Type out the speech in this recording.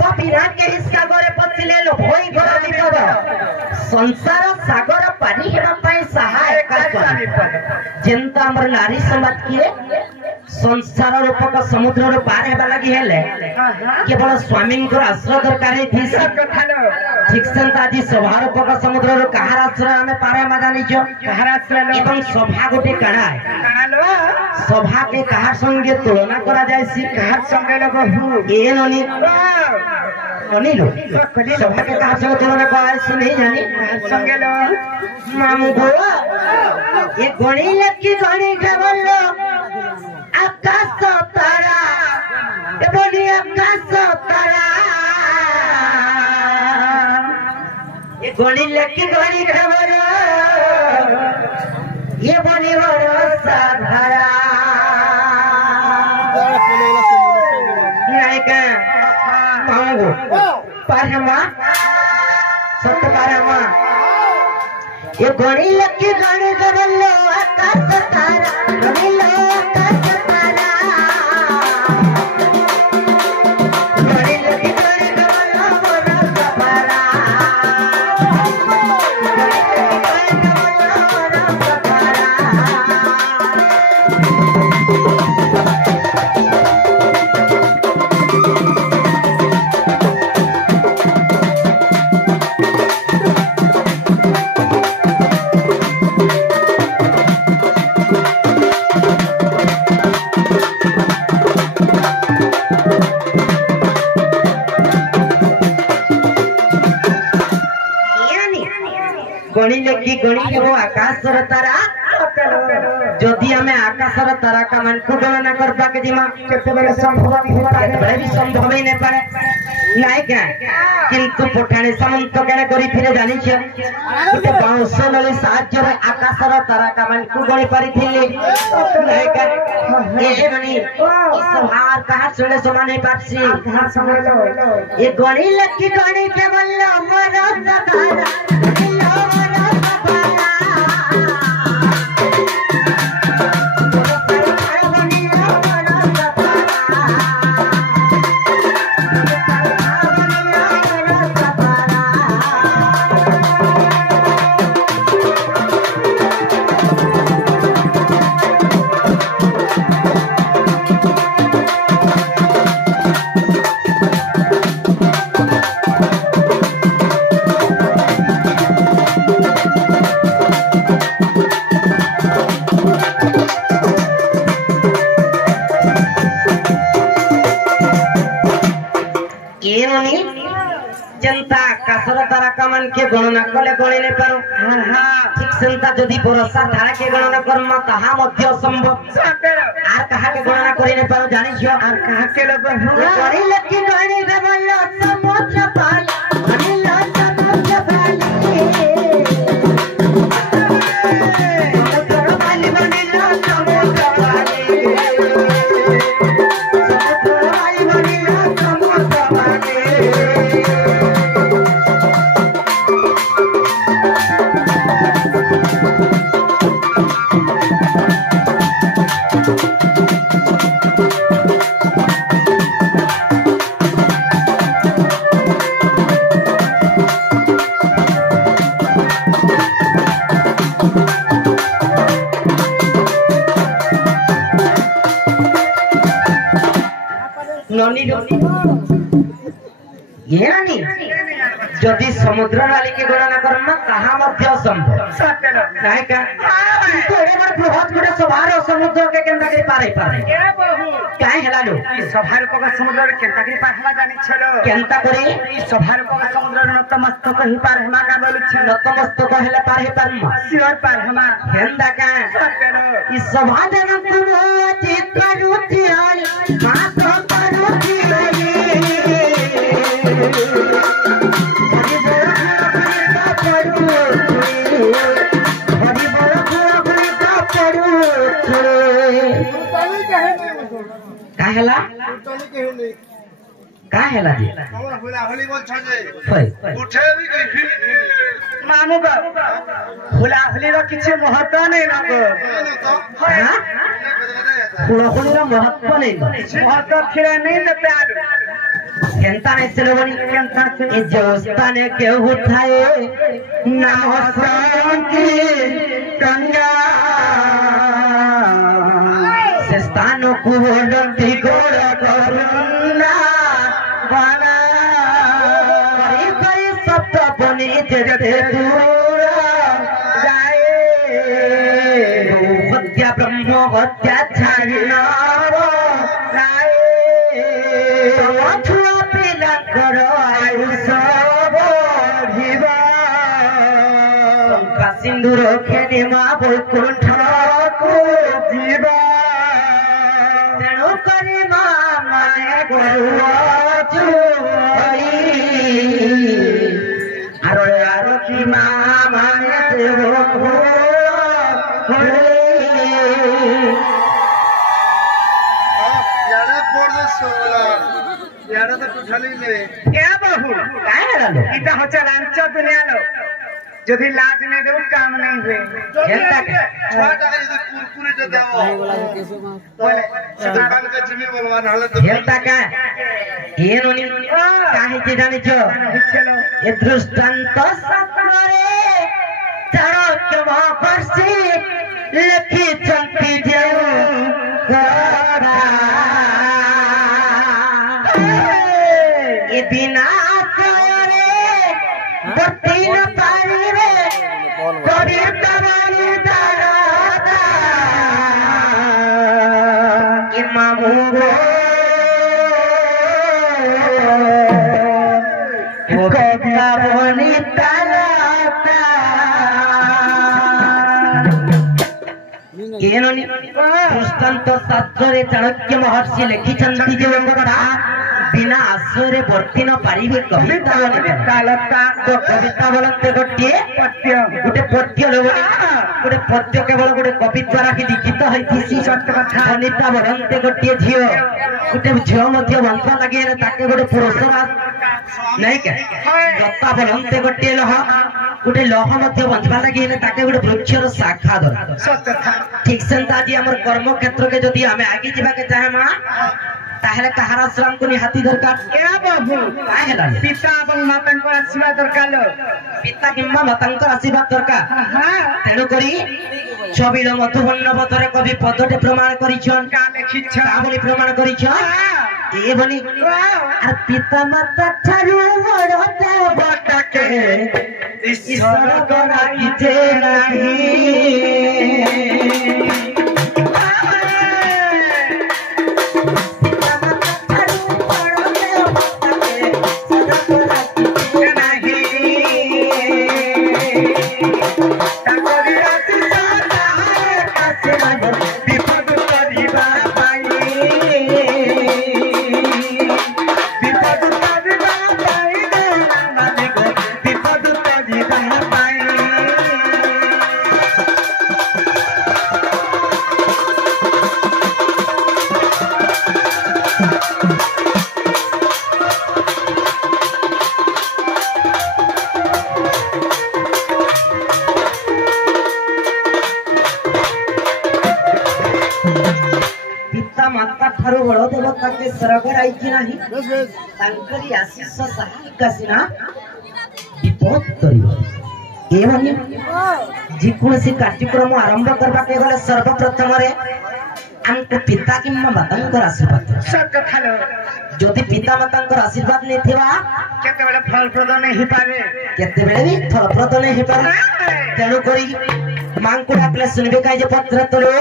पाप बिना के इसका गोरे पछिले लो होई गोरा विपद संसार सागर पानी हेबा पाई सहाय कर जनता हमर नारी समाज किए संसार रूपक समुद्र रो पार हेबा लागि हेले केवल स्वामी को आश्रय दरकार थी ठीक संत आज सभा रूपक समुद्र रो कहार आश्रय हमें पारे मदानी जो कहार आश्रय एवं सभा गोटे काना सभा के कहार संगे तुलना करा जाय सी कहार संगे लगहु ए ननी अनिलो सभा के कहार संगे तुलना करा सी नहीं जानी संगे लो मामू गो ये गणी लकी गणी खबरलो आकाश तारा ए बोली आकाश तारा ये गणी लकी गणी खबरलो ये बोली भरोसा धारा नहीं का मांगो पारमा सत्य पारमा ये गणी लकी गणी खबरलो आकाश तारा गणी लो आकाश तारा गणी लकी गणी खबरलो भरोसा पारा गणी लेखी गणी हेबो आकाशर तारा जदि हमें आकाशर तारा का मन को गणना करबा के दिमा केते बेले संभव भी संभव ही नहीं पारे नहीं क्या किंतु पठाणी समंत केने करी फिरे जानि छ गोटे बाउंस नली साहाय्य रे आकाशर तारा का मन को गणी परिथिली नहीं क्या ये गणी सहार कहां सुने समान नहीं पासी कहां समझ लो ये गणी लेखी गणी के बोल मोर तारा जनता कसर तारा कमन के गणना कले गणी नहीं पारो ठीक संता जदि भरोसा धारा के गणना कर्म ताहा मध्य संभव आर कहा के गणना करि नहीं पारो जानि छियो आर कहा के लोग गणी लकी गणी रे बोलो समुद्र पाल गणी लो समुद्र पाल समुद्र पाल गणी लो समुद्र पाल समुद्र पाल गणी लो समुद्र पाल ये नहीं जदि समुद्र वाली के गणना करना कहा मध्य संभव नहीं का तो ए बार बहुत गुडे सभार समुद्र के केंद्र के पारे पारे काहे हला लो सभार को समुद्र के केंद्र के पार हवा जानि छलो केंता करे सभार को समुद्र नतमस्तक ही पार हमा का बोल छ नतमस्तक हेले पार हे पार सिर पार हमा हेंदा का इस सभा जन को चित रुचि आई मात्र रुचि काहेला काहेला जी हुला हुली बोल छ जे उठे भी कहि मामू का हुला हुली रो किछ महत्व नै न गो हां हुला हुली रो महत्व नै महत्व फिरे नै न प्यार केंता नहीं सिलोवनी ये जो स्थाने के उठाए नाम शांति कन्या से स्थानों को डंडी गोरा करुणा वाला करी करी सप्त बनी जगते दूरा जाए हत्या ब्रह्म हत्या छाड़ना सिंदूर खेने माँ बैकुंठ को जीवा तेणु करी माँ माने अरे आरती माँ माने देव যদি লাজ নেই দেব কাম নেই হুয়ে হেলতা কে ছটা যদি কুরকুরে তে দাও বলে দোকান কে জিমি বলবা না হলে তো হেলতা কা ಏನೋನಿ ಕಾಹಿತಿ জানিছো এ দৃষ্টান্ত সতরে চারক মহর্ষি লিখিছন্তি যেউ গড়া এ বিনা করে বর্তি না পারিবে করি তবরি দারাদা এ মামু কবিতা বনি তালাতা ಏನೋನಿ দৃষ্টান্ত শাস্ত্রে চাণক্য মহর্ষি লিখিছন্তি যে কথা বিনা আশ্রয়ে বর্তি ন পারিবে কবিতা বনিবে তালতা তো কবিতা বলতে গোটিয়ে পদ্য গোটে পদ্য লোক গোটে পদ্য কেবল গোটে কবি দ্বারা হি লিখিত হইতিছি সত্য কথা বনিতা বলতে গোটিয়ে ঝিও গোটে ঝিও মধ্য বংশ লাগি তাকে গোটে পুরুষরা নাই কে দত্তা বলতে গোটিয়ে লহ গোটে লহ মধ্য বঞ্চবা লাগি তাকে গোটে বৃক্ষর শাখা ধরা সত্য কথা ঠিক সেন্তা আজি আমার কর্মক্ষেত্রকে যদি আমি আগে যাবাকে চাহেমা তাহলে কাহার আশ্রম কোনি হাতি দরকার এ বাবু তাহলে পিতা এবং মাতাঙ্কর আশীর্বাদ দরকার পিতা কিংবা মাতাঙ্কর আশীর্বাদ দরকার তেণু করি ছবিল মধুবর্ণ পথরে কবি পদটে প্রমাণ করিছন কা লেখিছ তা বলি প্রমাণ করিছন এ বলি আর পিতা মাতা ঠারু বড়তে বটকে ঈশ্বর করা কিছে নাহি जेकोसी कार्यक्रम आरंभ करबा के गले सर्वप्रथम रे हमको पिता किंबा मातांकर आशीर्वाद सत्य थालो जदि पिता मातांकर आशीर्वाद नै थिबा केते बेले फलप्रद नै हि पावे केते बेले भी फलप्रद नै हि पावे तेनु करी मां को डाकले सुनबे काई जे पत्र तलो